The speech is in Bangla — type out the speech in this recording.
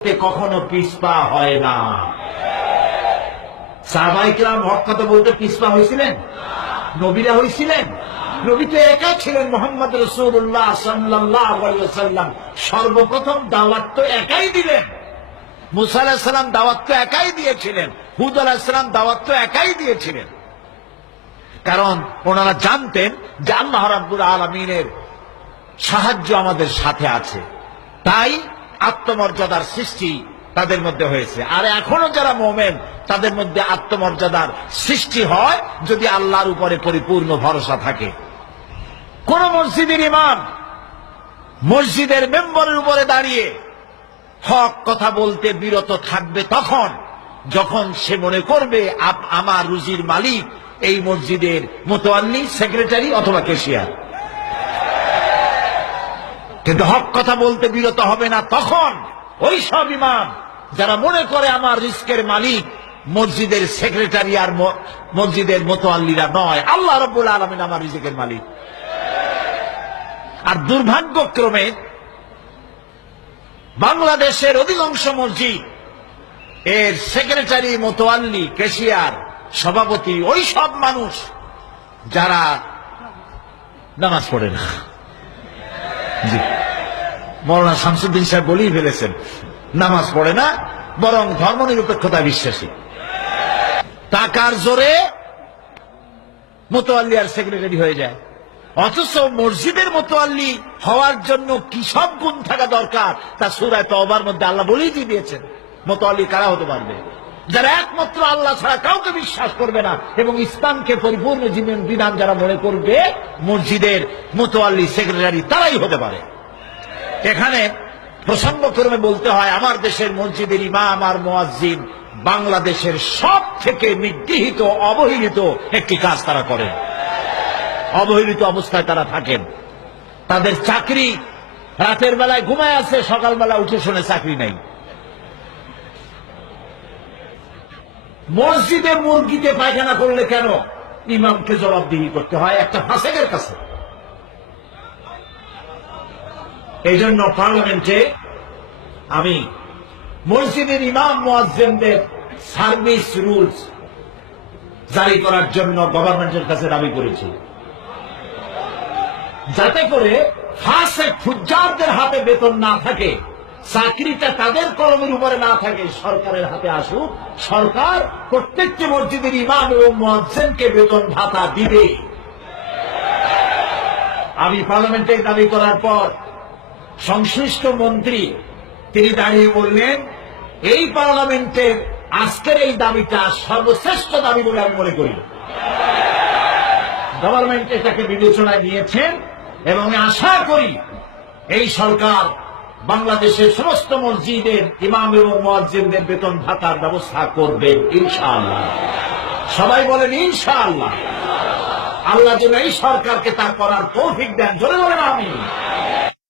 কখনো পিছপা হয় না। সাহবাইকরাম হক কথা বলতে পিছপা হয়েছিলেন? নবীরা হয়েছিলেন? নবী তো একা ছিলেন, মোহাম্মদ রসুল্লাহ সাল্লাম সর্বপ্রথম দাওয়াত তো একাই দিলেন। মুসা দাওয়াত তো একাই দিয়েছিলেন। হুদ আলাহিসাল্লাম দাওয়াত তো একাই দিয়েছিলেন। কারণ ওনারা জানতেন যে আল্লাহ আলমিনের সাহায্য আমাদের সাথে আছে। তাই আত্মমর্যাদার সৃষ্টি তাদের মধ্যে হয়েছে। আর এখনও যারা মোমেন, তাদের মধ্যে আত্মমর্যাদার সৃষ্টি হয় যদি আল্লাহর উপরে পরিপূর্ণ ভরসা থাকে। কোন মসজিদের ইমাম মসজিদের মেম্বরের উপরে দাঁড়িয়ে হক কথা বলতে বিরত থাকবে তখন, যখন সে মনে করবে আমার রুজির মালিক এই মসজিদের মোতোয়াল্লি সেক্রেটারি অথবা কেশিয়ার কিন্তু হক কথা বলতে বিরত হবে না তখন ওই সব ইমাম যারা মনে করে আমার রিস্কের মালিক, মসজিদের সেক্রেটারি আর মসজিদের মোতোয়াল্লিরা নয়। আল্লাহ রব্বুল আলমিন আমার রিজিকের মালিক। আর দুর্ভাগ্যক্রমে বাংলাদেশের অধিকাংশ মসজিদ এর সেক্রেটারি মোতোয়াল্লি কেশিয়ার সভাপতি, ওই সব মানুষ যারা নামাজ পড়ে না। জি। মৌলানা শামসুদ্দিন সাহেব বলেই ফেলেছেন, নামাজ পড়ে না, বরং ধর্মনিরপেক্ষতা বিশ্বাসী। টাকার জোরে মোতোয়াল্লি আর সেক্রেটারি হয়ে যায়। অথচ মসজিদের মোতোয়াল্লি হওয়ার জন্য কি সব গুণ থাকা দরকার, তা সুরায় তওবার মধ্যে আল্লাহ বলেই দিয়ে দিয়েছেন। মোতোয়াল্লি কারা হতে পারবে? যারা একমাত্র আল্লাহ ছাড়া কাউকে বিশ্বাস করবে না এবং ইসলামকে পরিপূর্ণ জীবন বিধান যারা মনে করবে, মসজিদের মোতোয়াল্লি সেক্রেটারি তারাই হতে পারে। এখানে প্রসঙ্গক্রমে বলতে হয়, আমার দেশের মসজিদের ইমাম আর মোয়াজ্জিন বাংলাদেশের সব থেকে নিগৃহীত, অবহেলিত একটি কাজ তারা করেন। অবহেলিত অবস্থায় তারা থাকেন। তাদের চাকরি রাতের বেলায় ঘুমায় আছে, সকালবেলা উঠে শুনে চাকরি নাই। মসজিদে মুরগিতে পায়খানা করলে কেন ইমামকে জবাবদিহি করতে হয়? একটা ফাঁসেকের কাছে। এই জন্য পার্লামেন্টে আমি মসজিদের ইমাম মোয়াজ্জেমদের সার্ভিস রুলস জারি করার জন্য গভর্নমেন্টের কাছে দাবি করেছি। যাতে করে ফাঁসে ফুজ্জারদের হাতে বেতন না থাকে চাকরিটা তাদের কলমের উপরে না থাকে, সরকারের হাতে আসুক। সরকার প্রত্যেকটি মসজিদের ইমাম এবং মোয়াজ্জেমকে বেতন ভাতা দিবে। আমি পার্লামেন্টে দাবি করার পর সংশ্লিষ্ট মন্ত্রী, তিনি দাঁড়িয়ে বললেন, এই পার্লামেন্টের আজকের এই দাবিটা সর্বশ্রেষ্ঠ দাবি বলে আমি মনে করি। গভর্নমেন্ট এটাকে বিবেচনায় নিয়েছেন এবং আমি আশা করি এই সরকার বাংলাদেশের সমস্ত মসজিদের ইমাম এবং মোয়াজ্জিনদের বেতন ভাতার ব্যবস্থা করবেন, ইনশাআল্লাহ। সবাই বলেন, ইনশাআল্লাহ। আল্লাহ যেন এই সরকারকে তা করার তৌফিক দেন। ধরে বলেন আমি